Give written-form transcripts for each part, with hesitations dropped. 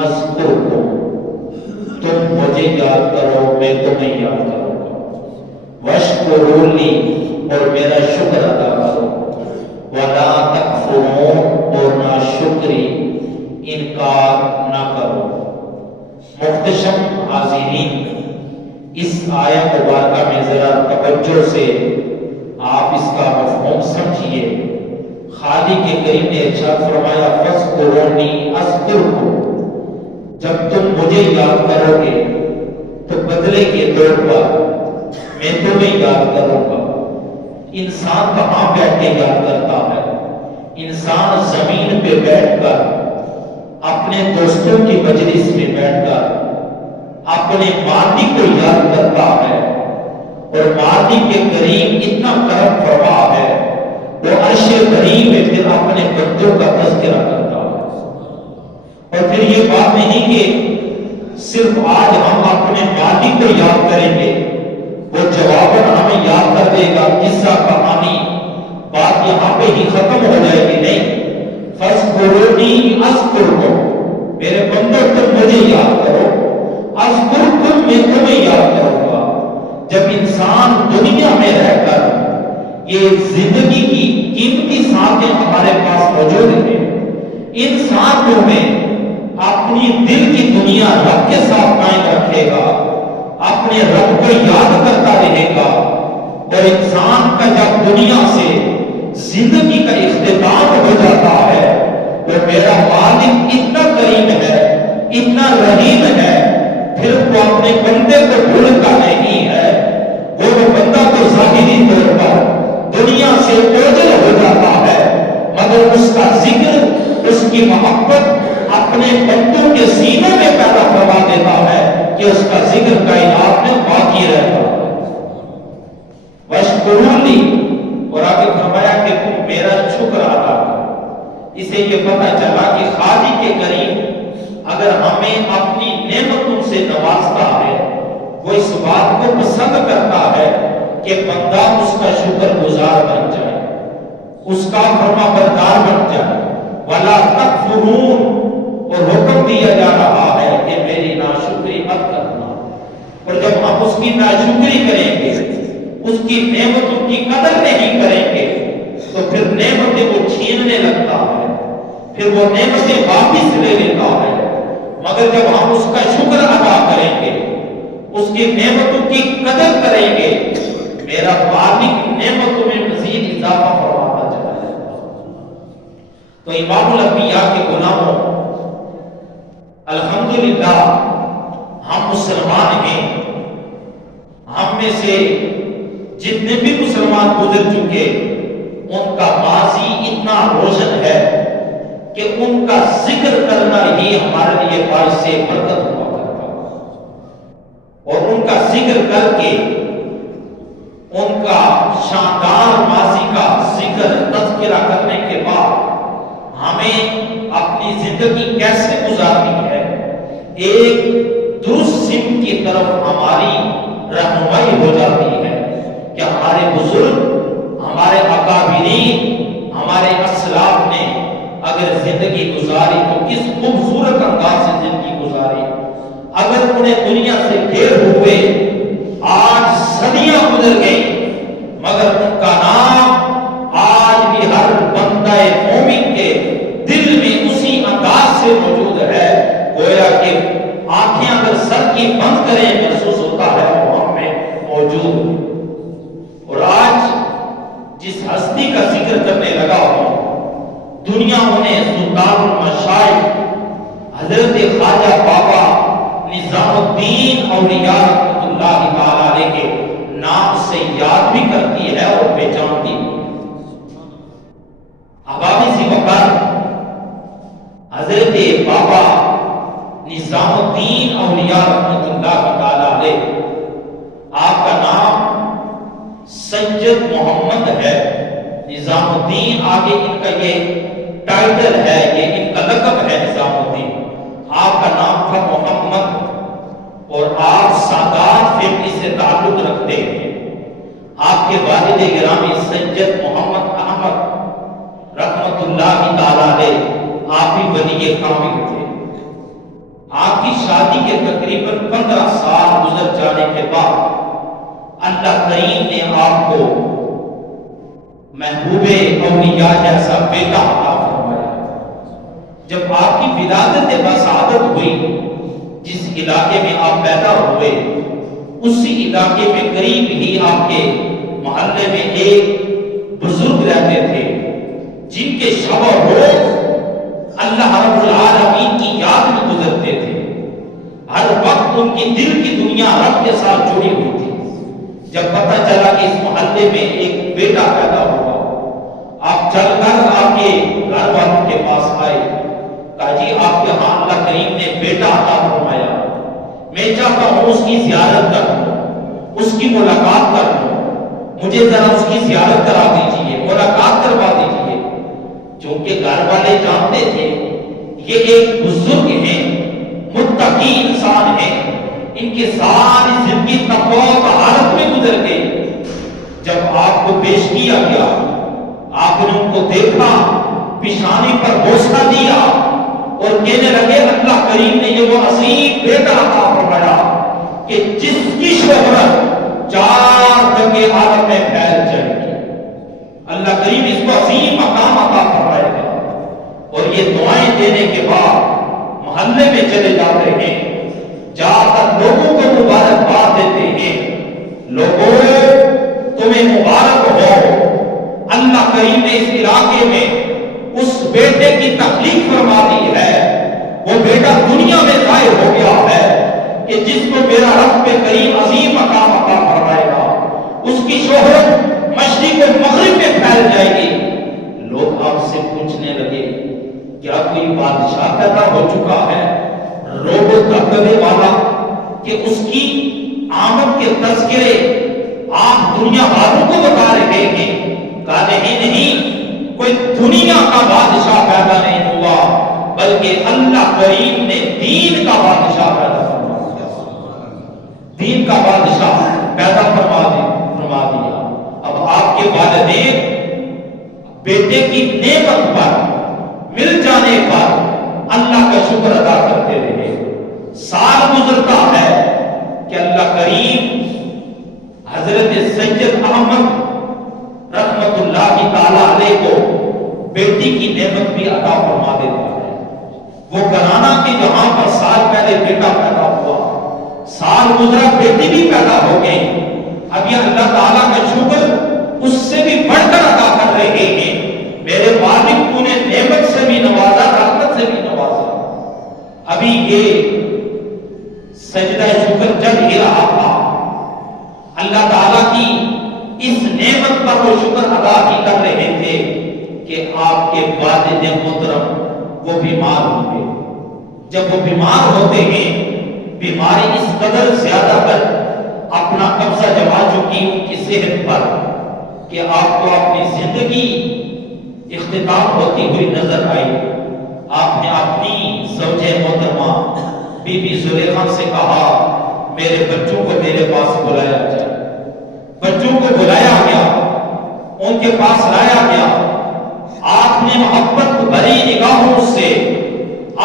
اذکرکم، تم مجھے یاد کرو میں تمہیں یاد کروں گا، واشکروا لی، اور میرا شکر ادا کرو، ولا تکفرون، اور نہ شکری انکار نہ کرو۔ محتشم حاضرین، اس آیت مبارکہ میں ذرا توجہ سے آپ اس کا مفہوم سمجھیے۔ خالق کریم نے ارشاد فرمایا فاذکرونی اذکرکم، جب تم مجھے یاد کرو گے تو بدلے کے طور پر میں تمہیں یاد کروں گا۔ انسان کہاں بیٹھ کے یاد کرتا ہے؟ انسان زمین پہ بیٹھ کر، اپنے دوستوں کی مجلس میں بیٹھ کر اپنے مالک کو یاد کرتا ہے، اور مالک کے کریم اتنا کرم فرما ہے وہ عرش کریم میں پھر اپنے بندوں کا تذکرہ کرتا ہے۔ اور پھر یہ بات نہیں کہ صرف آج ہم اپنے مالک کو یاد کریں گے، وہ جواباً ہمیں یاد کر دے گا، قصہ کہانی بات یہاں پہ ہی ختم ہو جائے گی، نہیں۔ فاذکرونی اذکرکم، میرے بندوں تم مجھے یاد کرو، اذکرکم، میں تمہیں یاد کروں گا۔ جب انسان دنیا میں رہ کر یہ زندگی کی قیمتی ساتھیں ہمارے پاس موجود ہیں، ان ساتھوں میں اپنی دل کی دنیا رب کے ساتھ قائم رکھے گا، اپنے رب کو یاد کرتا رہے گا، اور انسان کا جب دنیا سے زندگی کا اختتام ہو جاتا ہے تو میرا مالک اتنا کریم ہے، اتنا رحیم ہے، پھر وہ اپنے بندے کو بھولتا نہیں ہے۔ وہ بندہ تو ظاہری طور پر دنیا سے اوجھل ہو جاتا ہے، مگر اس کا ذکر، اس کی محبت اپنے بندوں کے سینوں میں پیدا کروا دیتا ہے کہ اس کا ذکر کائنات میں باقی رہتا ہے۔ واشکروا لی، اور آگے فرمایا کہ تم میرا شکر ادا کرو۔ اسے یہ پتہ چلا کہ خالق کے کریم اگر ہمیں اپنی نعمتوں سے نوازتا ہے، وہ اس بات کو پسند کرتا ہے کہ بندہ اس کا شکر گزار بن جائے، اس کا فرما بردار بن جائے۔ ولا تکفرون، اور حکم دیا جا رہا ہے کہ میری ناشکری مت کرنا۔ اور جب ہم اس کی ناشکری کریں گے، اس کی نعمتوں کی قدر نہیں کریں گے، تو پھر نعمتیں وہ چھیننے لگتا ہے، پھر وہ نعمتیں واپس لے لیتا ہے۔ مگر جب ہم اس کا شکر ادا کریں گے، اس کی نعمتوں کی قدر کریں گے، میرا مالک نعمتوں میں مزید اضافہ فرماتا چلا جائے گا۔ تو امام الانبیاء کے غلاموں، الحمدللہ ہم مسلمان ہیں۔ ہم میں سے جتنے بھی مسلمان گزر چکے، ان کا ماضی اتنا روشن ہے کہ ان کا ذکر کرنا ہی ہمارے لیے باعث برکت ہوا کرتا ہے، اور ان کا ذکر کر کے ان کا شاندار ماضی کا ذکر تذکرہ کرنے کے بعد ہمیں اپنی زندگی کیسے گزارنی ہے، ایک درست سمت کی طرف ہماری رہنمائی ہو جاتی ہے کہ ہمارے بزرگ، ہمارے اکابرین، ہمارے اسلاف نے اگر زندگی گزاری تو کس خوبصورت انداز سے زندگی گزاری۔ اگر انہیں دنیا سے گھیر ہوئے آج صدیاں گزر گئی، مگر ان کا نام آج بھی ہر بندہ مومن کے دل میں اسی انداز سے موجود ہے، گویا کہ آنکھیں اگر سر کی بند کریں محسوس ہوتا ہے وہ ہم میں موجود۔ اور آج جس ہستی کا ذکر کرنے لگا ہوں، دنیا انہیں سلطان المشائخ حضرت خواجہ بابا نظام الدین اولیاء رحمۃ اللہ تعالی علیہ کے نام سے یاد بھی کرتی ہے اور پہچانتی بھی۔ عوامی سی وقت حضرت بابا نظام الدین اولیاء رحمۃ اللہ تعالی علیہ، آپ کا نام سید محمد ہے، نظام الدین آگے ان کا یہ ٹائٹل ہے، یہ ان کا لقب ہے نظام الدین۔ آپ کا نام تھا محمد، اور آپ سادات فیملی سے تعلق رکھتے ہیں۔ آپ کے والد گرامی سید محمد احمد رحمت اللہ تعالی علیہ، آپ بھی ولی کامل تھے۔ شادی کے تقریباً 15 سال گزر جانے کے بعد اللہ کریم نے آپ کو محبوب اولیاء جیسا بیٹا عطا فرمایا۔ جب آپ کی ولادت بسعادت ہوئی، جس علاقے میں آپ پیدا ہوئے اسی علاقے میں قریب ہی آپ کے محلے میں ایک بزرگ رہتے تھے جن کے شب و روز اللہ رب العالمین کی یاد میں گزرتے تھے۔ ہر وقت ان کی دل کی دنیا رب کے ساتھ جڑی ہوئی تھی۔ جب پتہ چلا کہ اس محلے میں ایک بیٹا پیدا ہوا، آپ چل کر آپ کے گھر والوں کے پاس آئے، کہا جی آپ کے ہاں اللہ کریم نے بیٹا عطا فرمایا، میں چاہتا ہوں اس کی زیارت کروں، اس کی ملاقات کروں، مجھے ذرا اس کی زیارت کرا دیجئے، ملاقات کروا دیجئے۔ چونکہ گھر والے جانتے تھے یہ ایک بزرگ ہیں، متقی انسان ہیں، ان کی ساری زندگی تقوی و طہارت میں گزر گئی۔ جب آپ کو پیش کیا گیا، آپ نے ان کو دیکھا، پیشانی پر بوسہ دیا اور کہنے لگے اللہ کریم نے یہ وہ عظیم بیٹا عطا فرمایا کہ جس کی شہرت 4 جگہ عالم میں پھیل جائے گی۔ اللہ کریم اس کو عظیم مقام عطا فرمائے گا۔ اور یہ دعائیں دینے کے بعد محلے میں چلے جاتے ہیں، جا کر لوگوں کو مبارکباد دیتے ہیں، لوگوں تمہیں مبارک ہو، اللہ کریم نے اس علاقے میں اس بیٹے کی تخلیق فرما دی ہے، وہ بیٹا دنیا میں ظاہر ہو گیا ہے کہ جس کو میرا رب کریم عظیم مقام عطا فرمائے گا، اس کی شہرت مشرق و مغرب میں پھیل جائے گی۔ لوگ آپ سے پوچھنے لگے کیا کوئی بادشاہ پیدا ہو چکا ہے روب و دبدبے والا کہ اس کی آمد کے تذکرے آپ دنیا والوں کو بتا رہے ہیں؟ کہا نہیں، کوئی دنیا کا بادشاہ پیدا نہیں ہوا، بلکہ اللہ کریم نے دین کا بادشاہ پیدا فرما دیا، دین کا بادشاہ پیدا فرما دیا۔ اب آپ کے والدین بیٹے کی نعمت پر مل جانے پر اللہ کا شکر ادا کرتے رہے۔ سال گزرتا ہے کہ اللہ کریم حضرت سید احمد رحمت اللہ تعالی علیہ کو بیٹی کی نعمت بھی عطا فرما دیتا ہے۔ وہ گھرانہ کے جہاں پر سال پہلے بیٹا پیدا ہوا، سال گزرا بیٹی بھی پیدا ہو گئی، اب یہ اللہ تعالیٰ کا شکر اس سے بھی بڑھ کر ادا کر رہے ہیں۔ میرے والد تو نے نعمت سے بھی نوازا، رحمت سے بھی نوازا۔ ابھی یہ سجدہ شکر جب ہی رہا تھا، اللہ تعالیٰ کی اس نعمت پر وہ شکر ادا ہی کر رہے تھے کہ آپ کے والد محترم وہ بیمار ہوئے۔ جب وہ بیمار ہوتے ہیں، بیماری اس قدر زیادہ کر اپنا قبضہ جما چکی ان کی صحت پر کہ آپ کو اپنی زندگی اختتام ہوتی ہوئی نظر آئی۔ آپ نے اپنی زوجہ محترمہ بی بی زلیخا سے کہا میرے بچوں کو میرے پاس بلایا جائے۔ بچوں کو بلایا گیا، ان کے پاس لایا گیا۔ آپ نے محبت بھری نگاہوں سے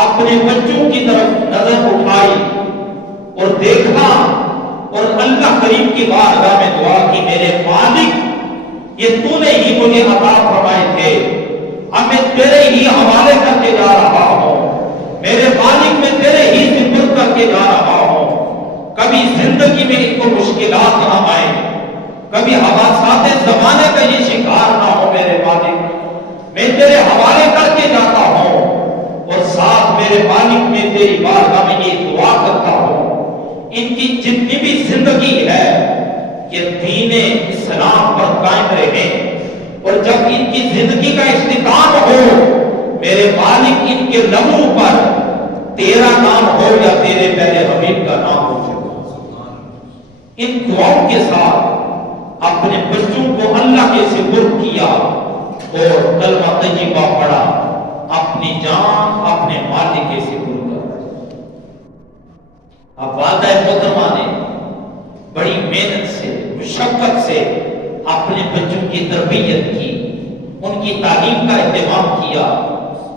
اپنے بچوں کی طرف نظر اٹھائی اور دیکھا اور اللہ کریم کی بارگاہ میں دعا کی، میرے مالک یہ تو نے ہی مجھے عطا فرمائے تھے، اب میں تیرے ہی حوالے کر کے جا رہا ہوں، میرے مالک میں تیرے ہی سپرد کر کے جا رہا ہوں۔ کبھی زندگی میں ان کو مشکلات نہ آئے، کبھی حواسات زمانے کا یہ شکار نہ ہو، میرے مالک میں تیرے حوالے کر کے جاتا ہوں اور ساتھ میرے مالک میں تیری بارگاہ میں یہ دعا کرتا ہوں ان کی جتنی بھی زندگی ہے یہ دین اسلام پر قائم رہے، اور جب ان کی زندگی کا اختتام ہو میرے مالک ان کے لبوں پر تیرا نام ہو یا تیرے پیارے حبیب کا نام ہو جائے۔ ان دعاؤں کے ساتھ اپنے بچوں کو اللہ کے سپرد کیا اور کلمہ طیبہ پڑھا، اپنی جان اپنے مالک کے سپرد کر۔ اب والدہ محترمہ نے بڑی محنت سے مشقت سے اپنے بچوں کی تربیت کی، ان کی تعلیم کا اہتمام کیا۔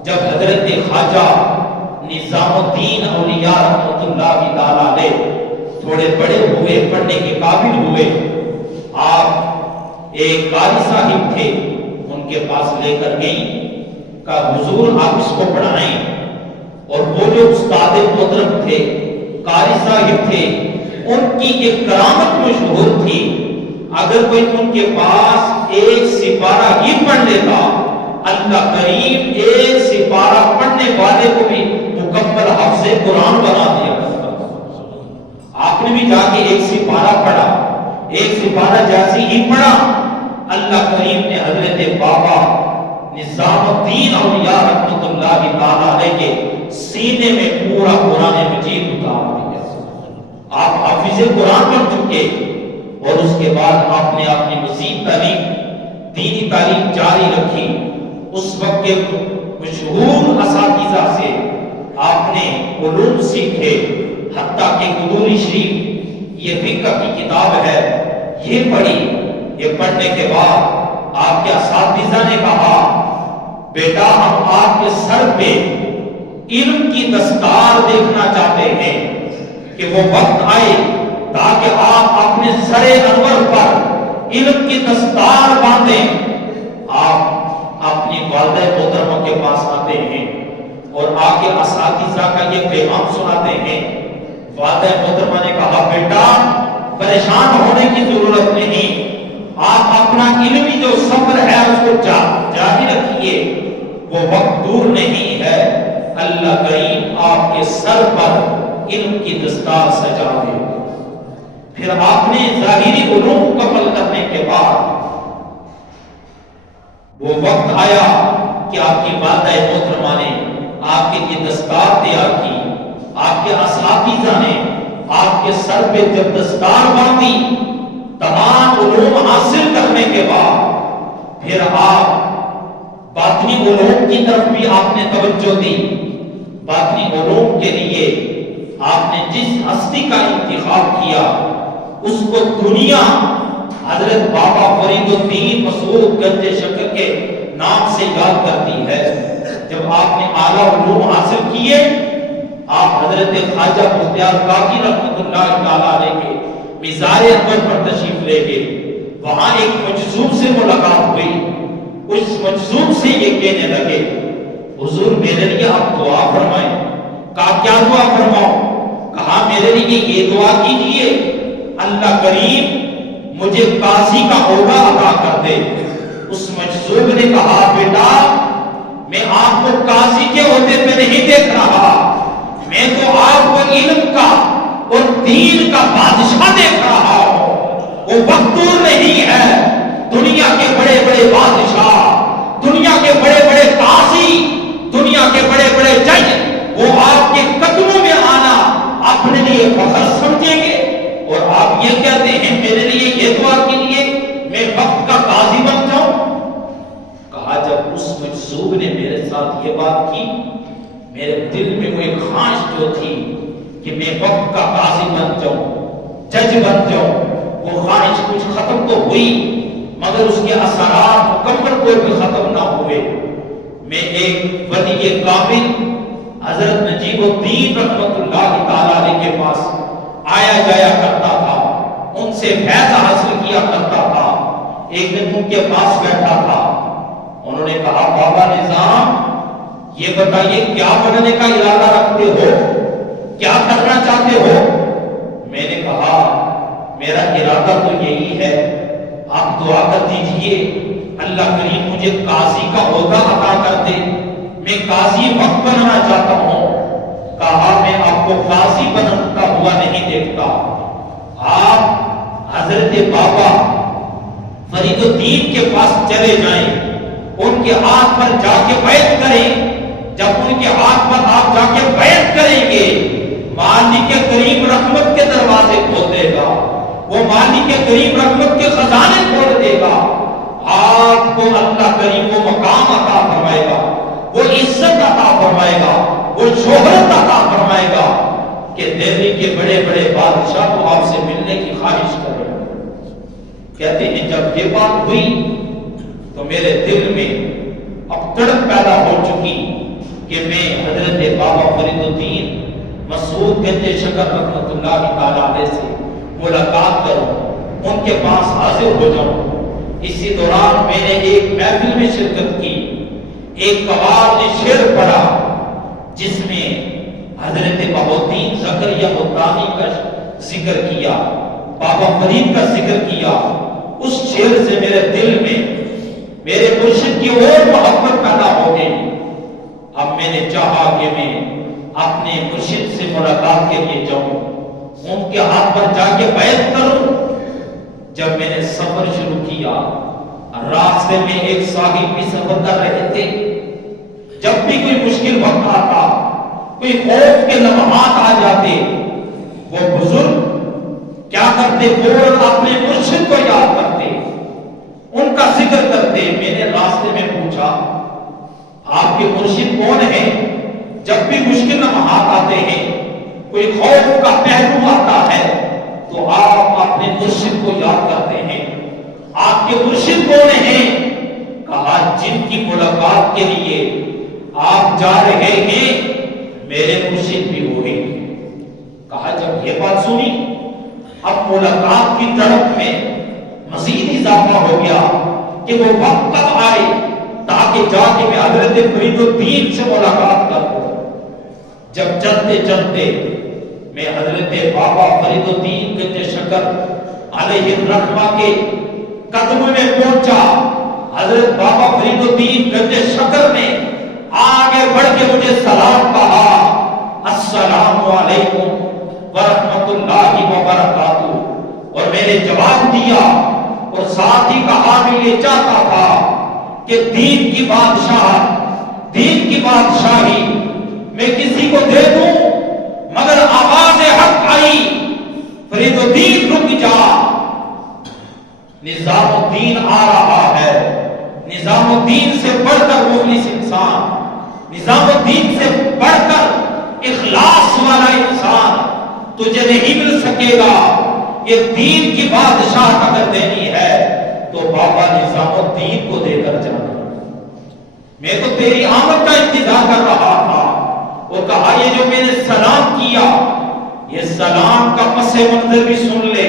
جب حضرت خواجہ نظام الدین اولیاء رحمۃ اللہ اللہ تعالیٰ علیہ تھوڑے بڑے ہوئے، پڑھنے کے قابل ہوئے، آپ ایک قاری صاحب تھے، ان کے پاس لے کر گئی، کہا حضور آپ اس کو پڑھائیں۔ اور وہ جو استاد محترم تھے، قاری صاحب تھے، ان کی ایک کرامت مشہور تھی، اگر کوئی ان کے پاس ایک سپارہ ہی پڑھ لیتا، اللہ کریم ایک سپارہ پڑھنے والے کو بھی مکمل حفظ قرآن بنا دیا کرتا۔ آپ نے بھی جا کے ایک سپارہ پڑھا، ایک سپارہ جیسی ہی پڑھا، اللہ کریم نے حضرت بابا نظام الدین اولیاء رحمت اللہ تعالیٰ علیہ کے سینے میں پورا قرآن مجید اتار دیا۔ آپ حافظ قرآن بن چکے، اور اس کے بعد آپ نے اپنی مزید تعلیم، دینی تعلیم جاری رکھی۔ اس وقت کے مشہور اساتذہ سے آپ نے علوم سیکھے، حتیٰ کہ قدوری شریف یہ فقہ کی کتاب ہے، یہ پڑھی۔ یہ پڑھنے کے بعد آپ کے اساتذہ نے کہا بیٹا ہم آپ کے سر پہ علم کی دستار دیکھنا چاہتے ہیں کہ وہ وقت آئے تاکہ آپ اپنے سر انور پر علم کی دستار باندھیں۔ آپ اپنی والدہ محترمہ کے پاس آتے ہیں اور آ کے اساتذہ کا یہ پیغام سناتے ہیں۔ والدہ محترمہ نے کہا بیٹا پریشان ہونے کی ضرورت نہیں، آپ اپنا علمی جو سفر ہے اس کو جاری رکھیے، وہ وقت دور نہیں ہے، اللہ کریم آپ کے سر پر علم کی دستار سجا دے۔ پھر آپ نے ظاہری علوم مکمل کرنے کے بعد وہ وقت آیا کہ آپ کی والدہ محترمہ نے آپ کے لیے دستار تیار کی، آپ کے اساتذہ نے آپ کے سر پہ جب دستار باندھی، تمام علوم حاصل کرنے کے بعد پھر آپ باطنی علوم کی طرف بھی آپ نے توجہ دی۔ باطنی علوم کے لیے آپ نے جس ہستی کا انتخاب کیا اس کو دنیا حضرت بابا فرید الدین مسعود گنج شکر کے نام سے یاد کرتی ہے۔ جب آپ نے اعلیٰ علوم حاصل کیے، آپ حضرت خواجہ مختار کاکی رحمت اللہ تعالیٰ علیہ کے مزار انور پر تشریف لے گئے۔ وہاں ایک مجذوب سے ملاقات ہوئی، اس مجذوب سے یہ کہنے لگے حضور میرے لیے آپ دعا فرمائیں۔ کہا کیا دعا فرماؤں؟ کہا میرے لیے یہ دعا کیجئے اللہ کریم مجھے قاضی کا عہدہ عطا کر دے۔ اس مجذوب نے کہا بیٹا میں آپ کو قاضی کے عہدے پہ نہیں دیکھ رہا، میں تو آپ کو علم کا اور دین کا بادشاہ دیکھ رہا ہوں۔ وہ وقت دور نہیں ہے، دنیا کے بڑے بڑے بادشاہ، دنیا کے بڑے بڑے قاضی، دنیا کے بڑے بڑے جج وہ آپ کے قدموں میں آنا اپنے لیے فخر سمجھیں گے، اور آپ یہ کہتے ہیں میرے لیے یہ دعا کیجیے میں وقت کا قاضی بن جاؤں۔ کہا جب اس مجذوب نے میرے ساتھ یہ بات کی، میرے دل میں وہ ایک خواہش جو تھی کہ میں وقت کا قاضی بن جاؤں، جج بن جاؤں، وہ خواہش کچھ ختم تو ہوئی مگر اس کے اثرات مکمل طور پہ ختم نہ ہوئے۔ میں ایک ولی کامل حضرت نجیب الدین رحمت اللہ تعالیٰ علیہ کے پاس آیا جایا کرتا تھا، ان سے فیض حاصل کیا کرتا تھا۔ ایک دن ان کے پاس بیٹھا تھا، انہوں نے کہا بابا نظام یہ بتائیے کیا بننے کا ارادہ رکھتے ہو، کیا کرنا چاہتے ہو؟ میں نے کہا میرا ارادہ تو یہی ہے، آپ دعا کر دیجئے اللہ کریم مجھے قاضی کا عہدہ عطا کر دے، میں قاضی وقت بننا چاہتا ہوں۔ کہا میں آپ کو قاضی بنتا ہوا نہیں دیکھتا، آپ حضرت بابا فرید الدین کے پاس چلے جائیں، ان کے ہاتھ پر جا کے بیعت کریں۔ جب ان کے ہاتھ پر آپ جا کے بیعت کریں گے، مالک کریم رحمت کے دروازے کھول دے گا، وہ مالک کریم رحمت کے خزانے کھول دے گا، آپ کو اللہ کریم وہ مقام عطا فرمائے گا، وہ عزت عطا فرمائے گا، وہ شہرت عطا فرمائے گا کہ دہلی کے بڑے بڑے بادشاہ کو آپ سے ملنے کی خواہش کریں۔ کہتے ہیں جب یہ بات ہوئی تو میرے دل میں اب تڑپ پیدا ہو چکی کہ میں حضرت بابا فرید الدین مسعود بن شکر رحمۃ اللہ تعالی علیہ سے ملاقات کروں، ان کے پاس حاضر ہو جاؤں۔ اسی دوران میں نے ایک محفل میں شرکت کی، ایک قوال نے شعر پڑھا جس میں حضرت بہاؤالدین زکریا بہتانی کا ذکر کیا، بابا فرید کا ذکر کیا۔ اس شعر سے میرے دل میں میرے مرشد کی اور محبت پیدا ہو گئی۔ اب میں نے چاہا کہ میں اپنے مرشد سے ملاقات کے لیے جاؤں، ان کے ہاتھ پر جا کے بیعت کروں۔ جب میں نے سفر شروع کیا، راستے میں ایک صاحب بھی سفر کر رہے تھے۔ جب بھی کوئی مشکل وقت آتا، کوئی خوف کے لمحات آ جاتے، وہ بزرگ کیا کرتے؟ فوراً اپنے مرشد کو یاد کرتے، ان کا ذکر کرتے۔ میں نے راستے میں پوچھا آپ کے مرشد کون ہیں؟ جب بھی مشکل لمحات آتے ہیں، کوئی خوف کا پہلو آتا ہے تو آپ اپنے مرشد کو یاد کرتے ہیں۔ آپ کے مرشد کون ہیں؟ کہا جن کی ملاقات کے لیے آپ جا رہے ہیں میرے مرشد بھی وہی۔ کہا جب یہ بات سنی، اب ملاقات کی طرف میں مزید اضافہ ہو گیا کہ وہ وقت کب آئے تاکہ جا کے میں حضرت فرید الدین سے ملاقات کروں۔ جب چلتے چلتے میں حضرت بابا فرید الدین بن شکر علیہ الرحمہ کے قدم میں پہنچا۔ حضرت بابا فرید الدین بن شکر نے آگے بڑھ کے مجھے سلام کہا، السلام علیکم ورحمۃ اللہ وبرکاتہ، اور میں نے جواب دیا اور ساتھ ہی کہا میں یہ چاہتا تھا کہ دین کی بادشاہی میں کسی کو دے دوں، مگر آواز حق آئی، فرید الدین رک جا، نظام الدین آ رہا ہے۔ نظام الدین سے بڑھ کر مخلص انسان، نظام الدین سے بڑھ کر اخلاص والا انسان تجھے نہیں مل سکے گا۔ یہ دین کی بادشاہ اگر دینی ہے تو بابا نظام الدین کو دے کر جانا۔ میں تو تیری آمد کا انتظار کر رہا تھا۔ وہ کہا یہ جو میں نے سلام کیا، یہ سلام کا پس منظر بھی سن لے۔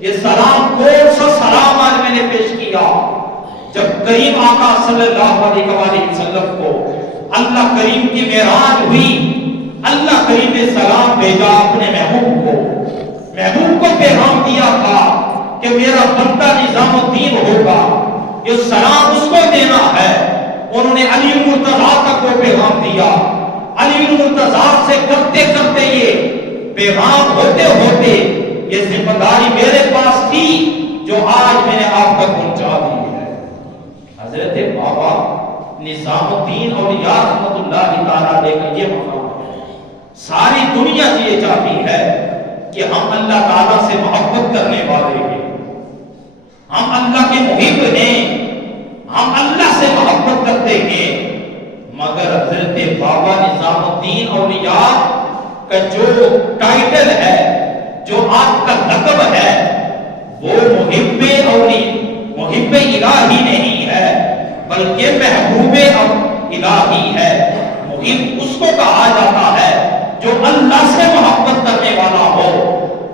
یہ سلام کون سا سلام آج میں نے پیش کیا؟ جب کریم آقا صلی اللہ علیہ وآلہ وسلم کو اللہ کریم کی معراج ہوئی، اللہ کریم نے سلام بھیجا اپنے محبوب کو۔ محبوب کو پیغام دیا تھا کہ میرا بندہ نظام الدین ہوگا، یہ سلام اس کو دینا ہے۔ انہوں نے علی المرتضیٰ تک کو پیغام دیا۔ علی المرتضیٰ سے کرتے کرتے یہ پیغام ہوتے ہوتے یہ ذمہ داری میرے پاس تھی جو آج میں نے آپ تک پہنچا دی ہے۔ حضرت بابا نظام الدین اولیاء رحمۃ اللہ تعالیٰ علیہ کا یہ مقام ہے۔ ساری دنیا یہ چاہتی ہے کہ ہم اللہ تعالیٰ سے محبت کرنے والے ہیں، ہم اللہ کے محب ہیں، ہم اللہ سے محبت کرتے ہیں، مگر حضرت بابا نظام الدین اولیاء کا جو ٹائٹل ہے، جو آپ کا لقب ہے، وہ محب الہی نہیں ہے بلکہ محبوب الہی ہے۔ محب اس کو کہا جاتا ہے جو اللہ سے محبت کرنے والا ہو،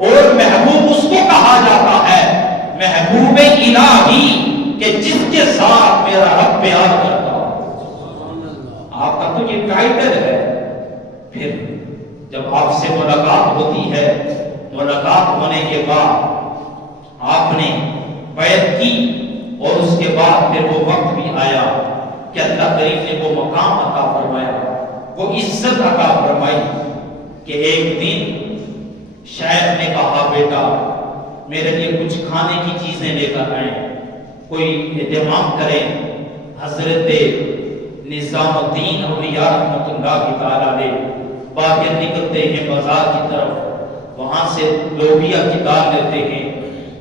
اور محبوب اس کو کہا جاتا ہے محبوب الہی کہ جس کے ساتھ میرا رب پیار کرتا ہو۔ آپ کا تو یہ ٹائٹل ہے۔ پھر جب آپ سے ملاقات ہوتی ہے، ملاقات ہونے کے بعد آپ نے بیعت کی، اور اس کے بعد پھر وہ وقت بھی آیا کہ اللہ کریم نے وہ مقام عطا فرمایا، وہ عزت عطا فرمائی کہ ایک دن شیخ نے کہا بیٹا میرے لیے کچھ کھانے کی چیزیں لے کر آئیں، کوئی اہتمام کریں۔ حضرت نظام الدین اولیاء رحمۃ اللہ تعالیٰ علیہ باہر نکلتے ہیں بازار کی طرف، وہاں سے لوبیا کی دال لیتے ہیں،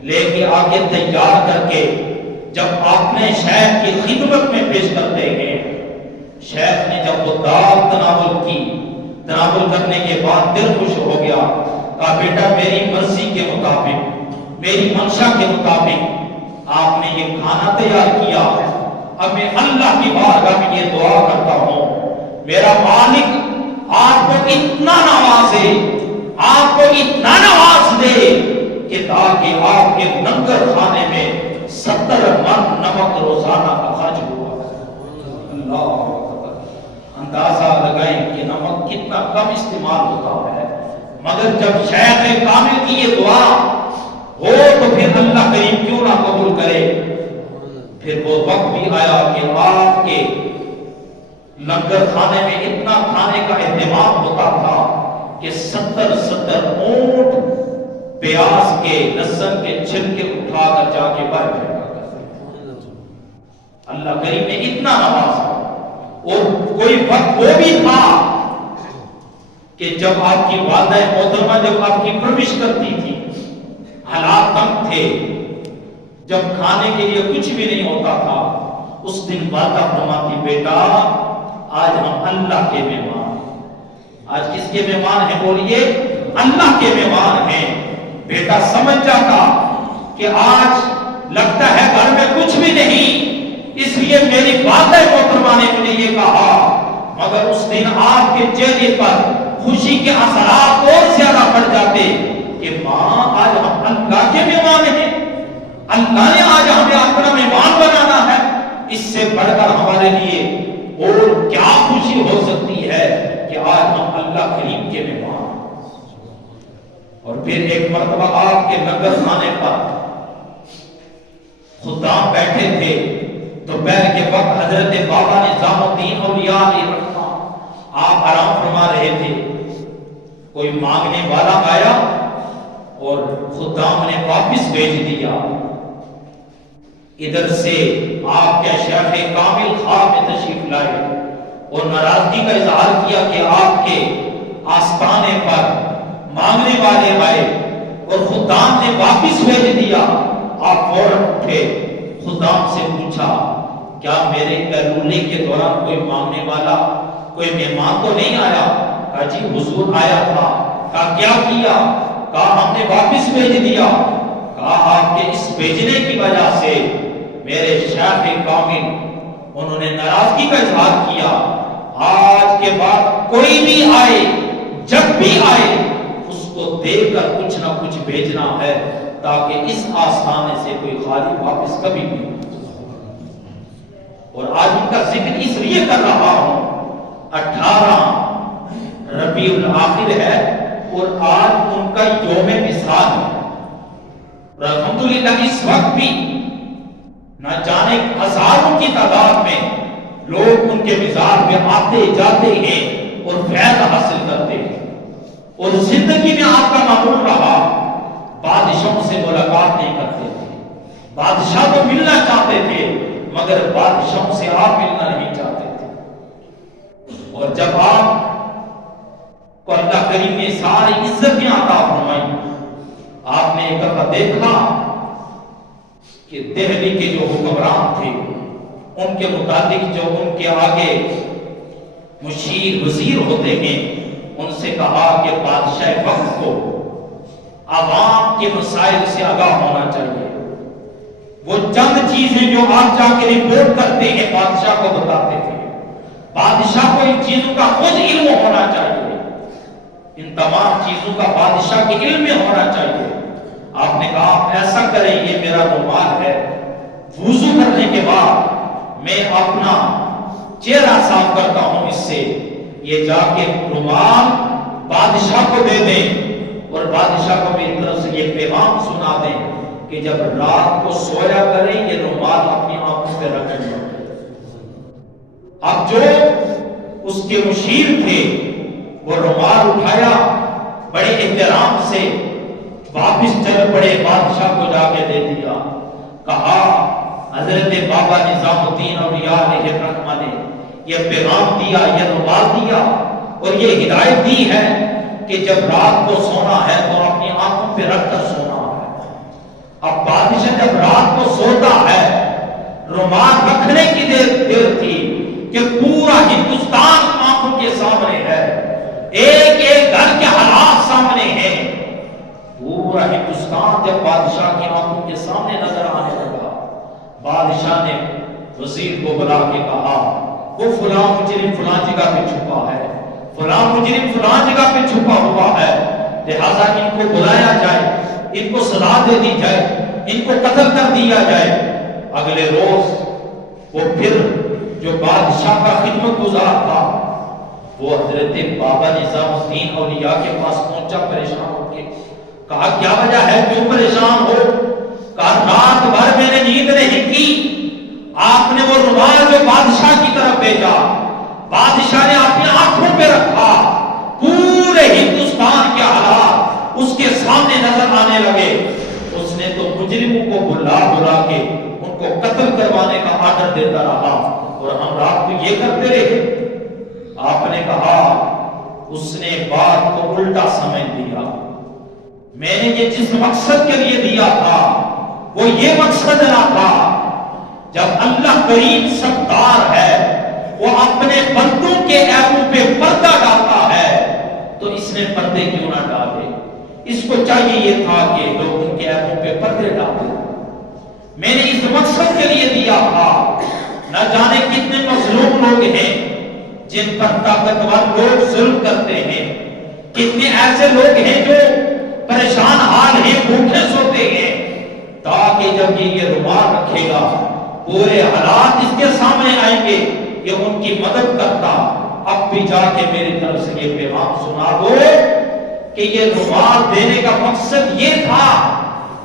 لے کے آگے تیار کر کے جب آپ نے شیخ کی خدمت میں پیش کرتے ہیں، شیخ نے جب وہ دال تناول کرنے کے بعد دل خوش ہو گیا، کہا بیٹا میری مرضی کے مطابق، میری منشا کے مطابق آپ نے یہ کھانا تیار کیا۔ اب میں اللہ کی بارگاہ میں یہ دعا کرتا ہوں، میرا مالک آپ کو اتنا نوازے، آپ کو اتنا نواز دے کہ تاکہ آپ کے لنگر خانے میں 70 من نمک روزانہ کا خرچ ہوا۔ اللہ اکبر۔ اندازہ لگائیں کہ نمک کتنا کم استعمال ہوتا ہے، مگر جب شیخ کامل کی یہ دعا ہو تو پھر اللہ کریم کیوں نہ قبول کرے۔ پھر وہ وقت بھی آیا کہ آپ کے لنگر خانے میں اتنا کھانے کا اہتمام ہوتا تھا کہ 70 اونٹ پیاز کے لہسن کے چھلکے اٹھا کر جا کے باہر پھینکا کرتے۔ اللہ کریم نے اتنا نوازا۔ اور کوئی وقت وہ بھی تھا کہ جب آپ کی والدہ محترمہ جب آپ کی پرورش کرتی تھی، حالات تنگ تھے، جب کھانے کے لیے کچھ بھی نہیں ہوتا تھا، اس دن والدہ فرماتی بیٹا آج ہم اللہ کے مہمان ہیں۔ آج کس کے مہمان ہیں بولیے؟ اللہ کے مہمان ہیں۔ بیٹا سمجھ جاتا کہ آج لگتا ہے گھر میں کچھ بھی نہیں، اس لیے میری والدہ محترمہ نے مجھے یہ کہا، مگر اس دن آپ کے چہرے پر خوشی کے اثرات اور زیادہ بڑھ جاتے کہ ماں آج ہم اللہ کے مہمان ہیں، اللہ نے آج ہمیں اپنا مہمان بنانا ہے۔ اس سے بڑھ کر ہمارے لیے اور کیا خوشی ہو سکتی ہے کہ آج ہم اللہ کریم کے مہمان ہیں۔ اور پھر ایک مرتبہ آپ کے لنگر خانے پر خدام بیٹھے تھے، دوپہر کے وقت حضرت بابا نظام الدین اولیاء علیہ رحمہ آپ آرام فرما رہے تھے۔ کوئی مانگنے والا آیا اور خدام نے واپس بھیج دیا۔ ادھر سے آپ کے شیخ کامل خواب میں تشریف لائے اور ناراضگی کا اظہار کیا کہ آپ کے آستانے پر مانگنے والے آئے اور خدام نے واپس بھیج دیا۔ آپ فوراً اٹھے، خدام سے پوچھا کیا میرے کیلولے کے دوران کوئی مانگنے والا، کوئی مہمان تو نہیں آیا؟ کہا جی حضور آیا تھا۔ کہا کیا کیا؟ کہا ہم نے واپس بھیج دیا۔ کہا آپ کے اس بھیجنے کی وجہ سے میرے شیخ کامل انہوں نے ناراضگی کا اظہار کیا، آج کے بعد کوئی بھی آئے، جب بھی آئے اس کو دیکھ کر کچھ نہ کچھ بھیجنا ہے تاکہ اس آستانے سے کوئی خالی واپس کبھی نہیں۔ اور آج ان کا ذکر اس لیے کر رہا ہوں، 18 ربیع الاخر ہے اور آج ان کا یوم وصال ہے۔ الحمدللہ اس وقت بھی نہ جانے ہزاروں کی تعداد میں لوگ ان کے مزار پہ آتے جاتے ہیں اور فیض حاصل کرتے ہیں۔ اور زندگی میں آپ کا معمول رہا بادشاہوں سے ملاقات نہیں کرتے تھے، بادشاہ تو ملنا چاہتے تھے مگر بادشاہوں سے آپ ملنا نہیں چاہتے تھے۔ اور جب آپ کو اللہ کریم نے ساری عزتیں عطا فرمائی، آپ نے ایک دفعہ دیکھا کہ دہلی کے جو حکمران تھے ان کے متعلق جو ان کے آگے مشیر وزیر ہوتے ہیں، ان سے کہا کہ بادشاہ وقت کو عوام کے مسائل سے آگاہ ہونا چاہیے، وہ چند چیزیں جو آپ جا کے رپورٹ کرتے ہیں بادشاہ کو بتاتے تھے، بادشاہ کو ان چیزوں کا خود علم ہونا چاہیے، ان تمام چیزوں کا بادشاہ کے علم میں ہونا چاہیے۔ آپ نے کہا آپ ایسا کریں، یہ میرا رومال ہے، وضو کرنے کے بعد میں اپنا چہرہ صاف کرتا ہوں اس سے، یہ جا کے رومال بادشاہ کو دے دیں اور بادشاہ کو میری طرف سے یہ پیغام سنا دیں کہ جب رات کو سویا کریں یہ رومال اپنی آنکھوں پہ رکھیں۔ اب جو اس کے مشیر تھے وہ رومال اٹھایا، بڑے احترام سے واپس چل پڑے، بادشاہ کو جا کے دے دیا۔ کہا حضرت بابا نظام الدین اولیاء علیہ الرحمہ نے یہ پیغام دیا، یہ رومال دیا اور یہ ہدایت دی ہے کہ جب رات کو سونا ہے تو اپنی آنکھوں پہ رکھ کر سونا ہے۔ اب بادشاہ جب رات کو سوتا ہے، رومال رکھنے کی دیر تھی کہ پورا ہندوستان آنکھوں کے سامنے ہے، ایک ایک گھر کے حالات سامنے ہیں، پورا ہندوستان جب بادشاہ کی آنکھوں کے سامنے نظر آنے لگا، بادشاہ نے وزیر کو بلا کے کہا وہ فلاں مجرم فلاں جگہ پہ چھپا ہے، فلاں مجرم فلاں جگہ پہ چھپا ہوا ہے، لہذا ان کو بلایا جائے، ان کو سزا دے دی جائے، ان کو قتل کر دیا جائے۔ اگلے روز وہ پھر جو بادشاہ کا خدمت گزار تھا وہ حضرت بابا نظام الدین اولیاء کے پاس پہنچا پریشان ہو کے، کہا کیا وجہ ہے، کیوں پریشان ہو؟ کہا رات بھر میں نے نیند نہیں کی، آپ نے وہ رومال جو بادشاہ کی طرف بھیجا، بادشاہ نے اپنی آنکھوں پہ رکھا، پورے ہندوستان کے حالات اس کے سامنے نظر آنے لگے۔ اس نے تو مجرموں کو بلا بلا کے ان کو قتل کروانے کا آرڈر دیتا رہا، اور ہم رات کو یہ کرتے رہے۔ آپ نے کہا اس نے بات کو الٹا سمجھ لیا، میں نے یہ جس مقصد کے لیے دیا تھا وہ یہ مقصد نہ تھا۔ جب اللہ کریم ستار ہے، وہ اپنے بندوں کے عیبوں پہ پردہ ڈالتا ہے، تو اس نے پردے کیوں نہ ڈالے؟ اس کو چاہیے یہ تھا کہ لوگ ان کے عیبوں پہ پردے ڈالیں۔ میں نے اس مقصد کے لیے دیا تھا۔ نہ جانے کتنے مظلوم لوگ ہیں جن پر طاقتور لوگ ظلم کرتے ہیں، کتنے ایسے لوگ ہیں جو پریشان حال ہیں، بھوکے سوتے ہیں، تاکہ جب یہ رومال رکھے گا پورے حالات اس کے سامنے آئیں گے، یہ ان کی مدد کرتا۔ اب بھی جا کے میری طرف سے یہ پیغام سنا دو کہ یہ رومال دینے کا مقصد یہ تھا،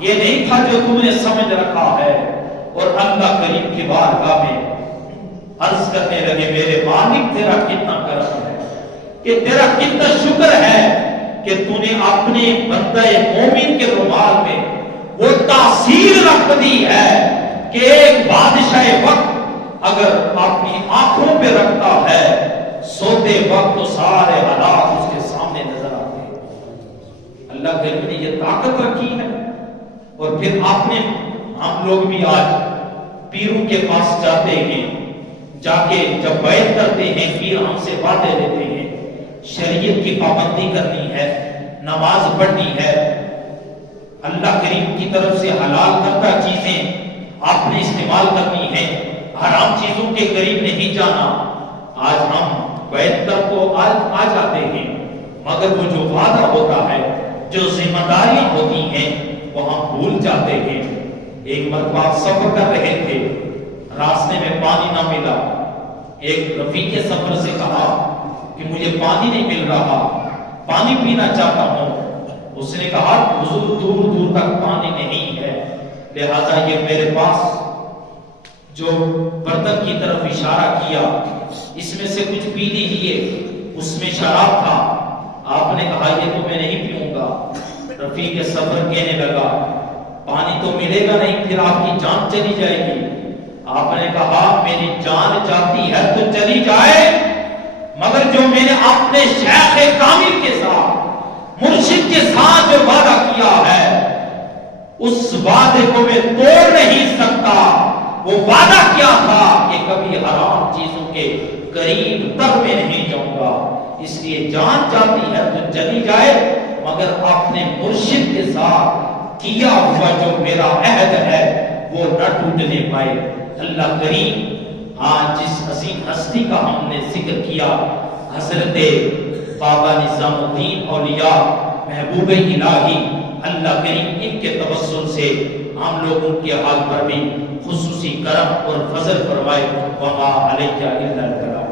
یہ نہیں تھا جو تم نے سمجھ رکھا ہے۔ اور اللہ کریم کی بارگاہ میں عرض کرنے لگے، میرے مالک تیرا کتنا کرم ہے، کہ تیرا کتنا شکر ہے کہ تو نے اپنے بندہ مومن کے رومال میں وہ تاثیر رکھ دی ہے کہ ایک بادشاہ وقت اگر اپنی آنکھوں پہ رکھتا ہے، سوتے وقت تو سارے حالات اس کے سامنے نظر آتے ہیں۔ اللہ کریم نے یہ طاقت رکھی ہے۔ اور پھر آپ نے، ہم لوگ بھی آج پیروں کے پاس جاتے ہیں، جا کے جب بیعت کرتے ہیں، پیر ہم سے وعدے لیتے ہیں، شریعت کی پابندی کرنی ہے، نماز پڑھنی ہے، اللہ کریم کی طرف سے حلال کردہ چیزیں آپ نے استعمال کرنی ہے، حرام چیزوں کے قریب نہیں جانا۔ آج ہم بیعت کر تو آ جاتے ہیں، مگر وہ جو وعدہ ہوتا ہے، جو ذمہ داریاں ہوتی ہیں، وہ ہم بھول جاتے ہیں۔ ایک مرتبہ سفر کر رہے تھے، راستے میں پانی نہ ملا، ایک رفیق سفر سے کہا کہ مجھے پانی نہیں مل رہا، پانی پینا چاہتا ہوں۔ اس نے کہا حضور دور دور تک پانی نہیں ہے، لہذا یہ میرے پاس جو برتن کی طرف اشارہ کیا، اس میں سے کچھ پی لیجیے، اس میں شراب تھا۔ آپ نے کہا یہ تو میں نہیں پیوں گا۔ رفیق سفر کہنے لگا پانی تو ملے گا نہیں، پھر آپ کی جان چلی جائے گی۔ آپ نے کہا میری جان جاتی ہے تو چلی جائے، مگر جو میں نے اپنے شیخ کامل کے ساتھ، مرشد کے ساتھ جو وعدہ کیا ہے، اس وعدے کو میں توڑ نہیں سکتا۔ وہ وعدہ کیا تھا کہ کبھی حرام چیزوں کے قریب تک میں نہیں جاؤں گا، اس لیے جان جاتی ہے تو چلی جائے، مگر اپنے مرشد کے ساتھ کیا ہوا جو میرا عہد ہے وہ نہ ٹوٹنے پائے۔ اللہ کریم آج جس عظیم ہستی کا ہم نے ذکر کیا، حضرت بابا نظام الدین اولیاء محبوب الہی، اللہ کریم ان کے توسل سے ہم لوگوں کے حال پر بھی خصوصی کرم اور فضل فرمائے۔ وما علیہ الا البلاغ۔